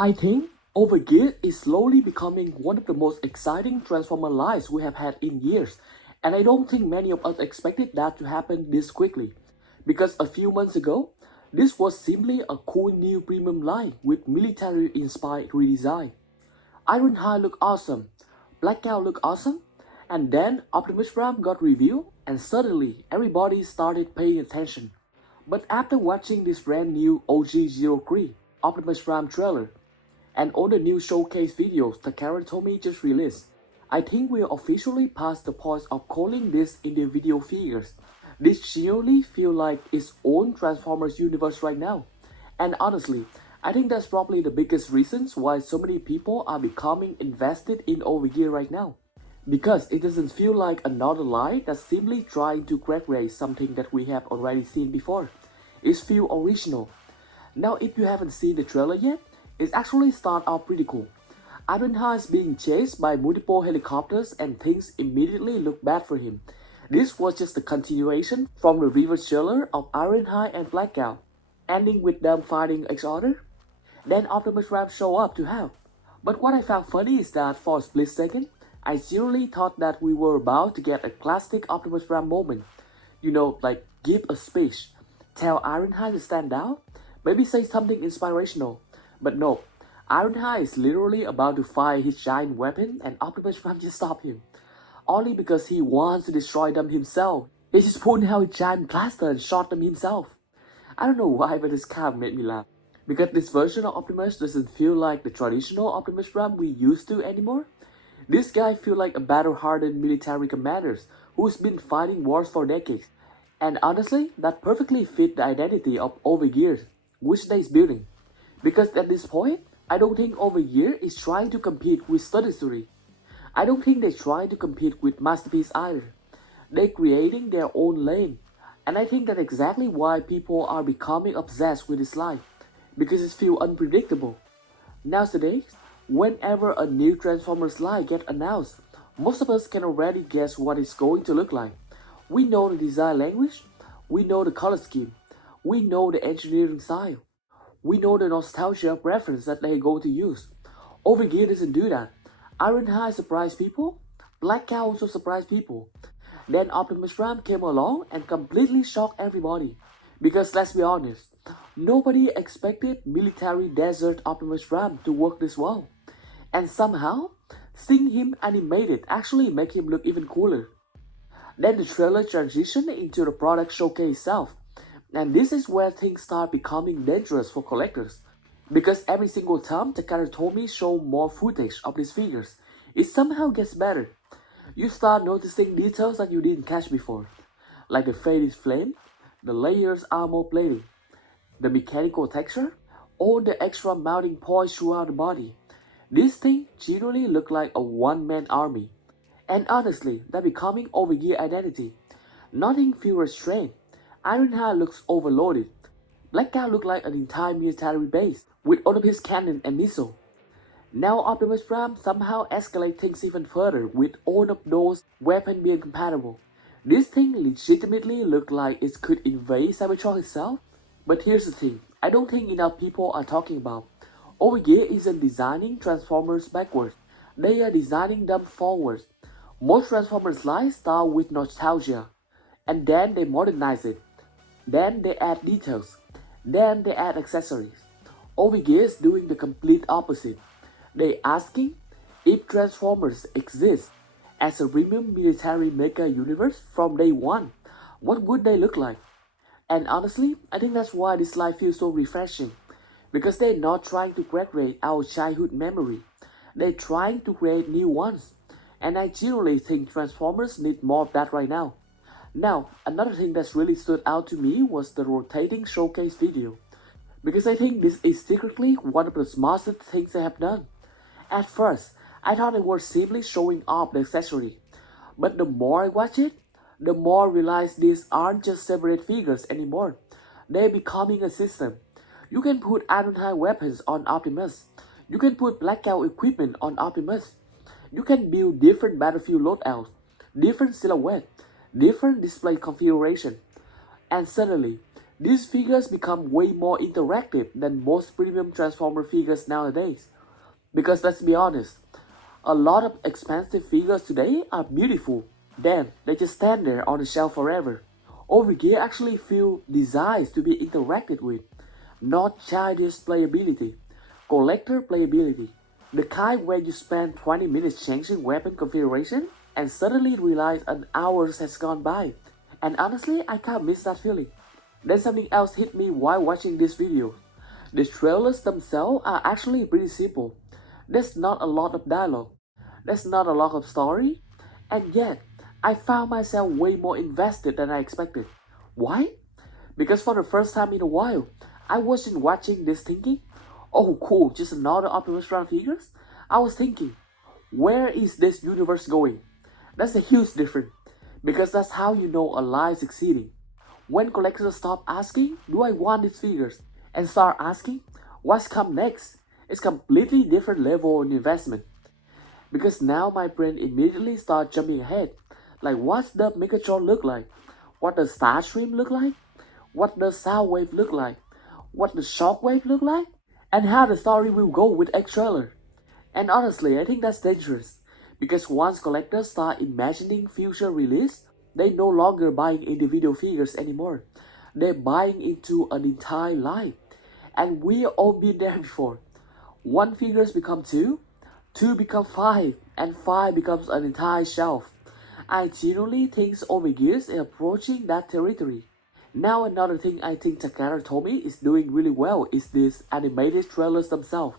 I think Overgear is slowly becoming one of the most exciting Transformer lines we have had in years, and I don't think many of us expected that to happen this quickly. Because a few months ago, this was simply a cool new premium line with military-inspired redesign. Ironhide looked awesome, Blackout looked awesome, and then Optimus Prime got revealed, and suddenly everybody started paying attention. But after watching this brand new OG-03 Optimus Prime trailer, and all the new showcase videos Takara Tomy just released, I think we are officially past the point of calling this individual figures. This genuinely feels like its own Transformers universe right now. And honestly, I think that's probably the biggest reasons why so many people are becoming invested in Overgear right now. Because it doesn't feel like another line that's simply trying to recreate something that we have already seen before. It feels original. Now if you haven't seen the trailer yet, it actually starts out pretty cool. Ironhide is being chased by multiple helicopters and things immediately look bad for him. This was just a continuation from the reverse trailer of Ironhide and Blackout, ending with them fighting each other. Then Optimus Prime show up to help. But what I found funny is that for a split second, I seriously thought that we were about to get a classic Optimus Prime moment. You know, like give a speech, tell Ironhide to stand down, maybe say something inspirational. But no, Ironhide is literally about to fire his giant weapon and Optimus Prime just stopped him. Only because he wants to destroy them himself. He just pulled out his giant blaster and shot them himself. I don't know why, but this kind of made me laugh. Because this version of Optimus doesn't feel like the traditional Optimus Prime we used to anymore. This guy feels like a battle-hardened military commander who's been fighting wars for decades. And honestly, that perfectly fit the identity of Overgear, which they're building. Because at this point, I don't think Overgear is trying to compete with Study Story. I don't think they're trying to compete with Masterpiece either. They're creating their own lane. And I think that's exactly why people are becoming obsessed with this line. Because it feels unpredictable. Nowadays, whenever a new Transformers line gets announced, most of us can already guess what it's going to look like. We know the design language, we know the color scheme, we know the engineering style. We know the nostalgia reference that they're going to use. Overgear doesn't do that. Ironhide surprised people, Blackout also surprised people. Then Optimus Prime came along and completely shocked everybody. Because let's be honest, nobody expected military desert Optimus Prime to work this well. And somehow, seeing him animated actually make him look even cooler. Then the trailer transitioned into the product showcase itself. And this is where things start becoming dangerous for collectors. Because every single time Takara Tomy shows more footage of these figures, it somehow gets better. You start noticing details that you didn't catch before. Like the faded flame, the layers armor plating, the mechanical texture, or the extra mounting points throughout the body. This thing genuinely look like a one-man army. And honestly, they're becoming Overgear identity. Nothing feels restrained. Ironhide looks overloaded. Blackout looks like an entire military base with all of his cannon and missile. Now Optimus Prime somehow escalates things even further with all of those weapons being compatible. This thing legitimately looks like it could invade Cybertron itself. But here's the thing, I don't think enough people are talking about. Overgear isn't designing Transformers backwards, they are designing them forwards. Most Transformers lines start with nostalgia, and then they modernize it. Then they add details. Then they add accessories. Overgear is doing the complete opposite. They're asking if Transformers exist as a premium military mecha universe from day one, what would they look like? And honestly, I think that's why this life feels so refreshing. Because they're not trying to recreate our childhood memory. They're trying to create new ones. And I genuinely think Transformers need more of that right now. Now, another thing that's really stood out to me was the rotating showcase video. Because I think this is secretly one of the smartest things they have done. At first, I thought they were simply showing off the accessory. But the more I watch it, the more I realize these aren't just separate figures anymore. They're becoming a system. You can put Ironhide weapons on Optimus. You can put Blackout equipment on Optimus. You can build different battlefield loadouts, different silhouettes, different display configuration. And suddenly, These figures become way more interactive than most premium Transformer figures nowadays. Because let's be honest, a lot of expensive figures today are beautiful, then they just stand there on the shelf forever. Overgear actually feel designed to be interacted with, not childish playability, collector playability. The kind where you spend 20 minutes changing weapon configuration and suddenly realize an hour has gone by. And honestly, I can't miss that feeling. Then something else hit me while watching this video. The trailers themselves are actually pretty simple. There's not a lot of dialogue. There's not a lot of story. And yet, I found myself way more invested than I expected. Why? Because for the first time in a while, I wasn't watching this thinking, oh cool, just another Optimus Prime figures. I was thinking, where is this universe going? That's a huge difference. Because that's how you know a lie is succeeding. When collectors stop asking, do I want these figures? And start asking, what's come next? It's completely different level of investment. Because now my brain immediately starts jumping ahead. Like what's the Megatron look like? What does Starstream look like? What does Soundwave look like? What does Shockwave look like? And how the story will go with X trailer. And honestly, I think that's dangerous. Because once collectors start imagining future release, they no longer buying individual figures anymore. They're buying into an entire line. And we all been there before. One figures become two, two become five, and five becomes an entire shelf. I genuinely think Overgear is approaching that territory. Now another thing I think Takara Tomy is doing really well is these animated trailers themselves.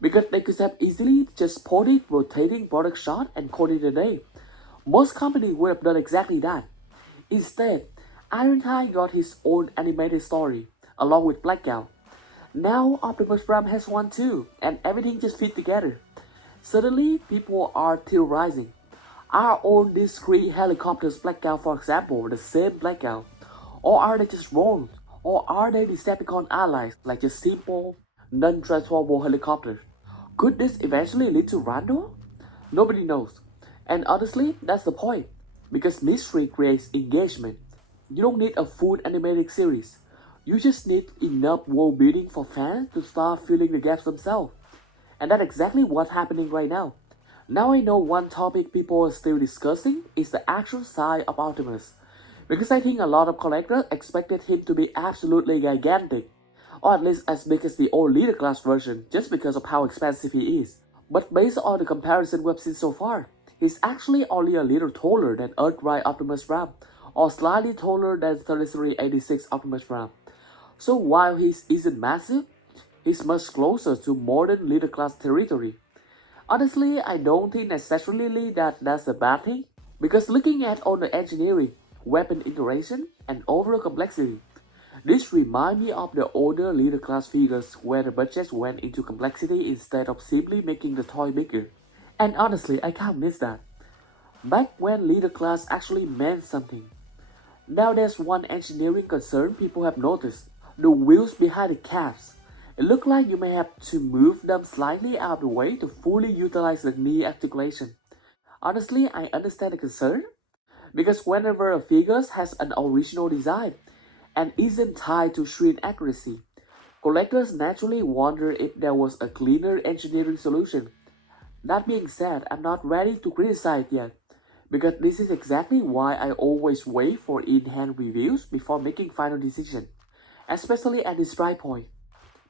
Because they could have easily just ported rotating product shot and called it a day. Most companies would have done exactly that. Instead, Ironhide got his own animated story, along with Blackout. Now Optimus Prime has one too, and everything just fit together. Suddenly, people are theorizing. Are all these three helicopters Blackout, for example, the same Blackout? Or are they just wrong? Or are they Decepticon allies, like just simple, non-transformable helicopters? Could this eventually lead to Randall? Nobody knows. And honestly, that's the point. Because mystery creates engagement. You don't need a full animated series. You just need enough world building for fans to start filling the gaps themselves. And that's exactly what's happening right now. Now I know one topic people are still discussing is the actual size of Optimus. Because I think a lot of collectors expected him to be absolutely gigantic. Or at least as big as the old leader class version just because of how expensive he is. But based on the comparison we've seen so far, he's actually only a little taller than Earthrise Optimus Prime, or slightly taller than 3386 Optimus Prime. So while he isn't massive, he's much closer to modern leader class territory. Honestly, I don't think necessarily that that's a bad thing, because looking at all the engineering, weapon iteration, and overall complexity, this reminds me of the older leader class figures where the budget went into complexity instead of simply making the toy bigger. And honestly, I can't miss that. Back when leader class actually meant something. Now there's one engineering concern people have noticed. The wheels behind the caps. It looks like you may have to move them slightly out of the way to fully utilize the knee articulation. Honestly, I understand the concern. Because whenever a figure has an original design and isn't tied to shrink accuracy, collectors naturally wonder if there was a cleaner engineering solution. That being said, I'm not ready to criticize yet, because this is exactly why I always wait for in-hand reviews before making final decision, especially at this price point.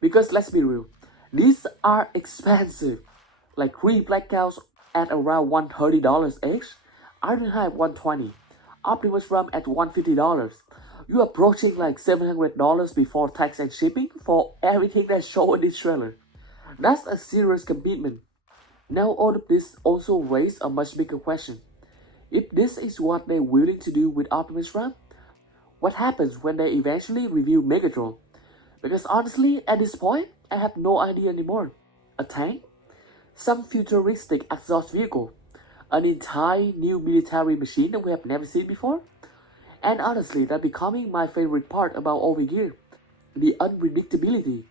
Because let's be real, these are expensive, like 3 Blackouts at around $130 each, Ironhide $120, Optimus Prime at $150. You're approaching like $700 before tax and shipping for everything that's shown in this trailer. That's a serious commitment. Now all of this also raises a much bigger question. If this is what they're willing to do with Optimus Prime, what happens when they eventually review Megatron? Because honestly, at this point, I have no idea anymore. A tank? Some futuristic exhaust vehicle? An entire new military machine that we have never seen before? And honestly, that's becoming my favorite part about Overgear. The unpredictability.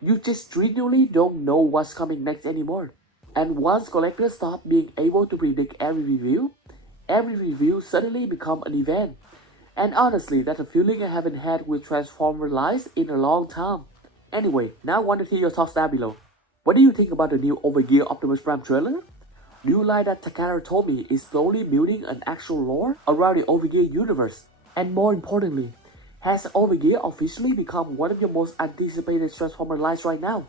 You just genuinely don't know what's coming next anymore. And once collectors stop being able to predict every review suddenly become an event. And honestly, that's a feeling I haven't had with Transformer Lies in a long time. Anyway, now I want to hear your thoughts down below. What do you think about the new Overgear Optimus Prime trailer? Do you like that Takara Tomy is slowly building an actual lore around the Overgear universe? And more importantly, has Overgear officially become one of your most anticipated Transformer lines right now?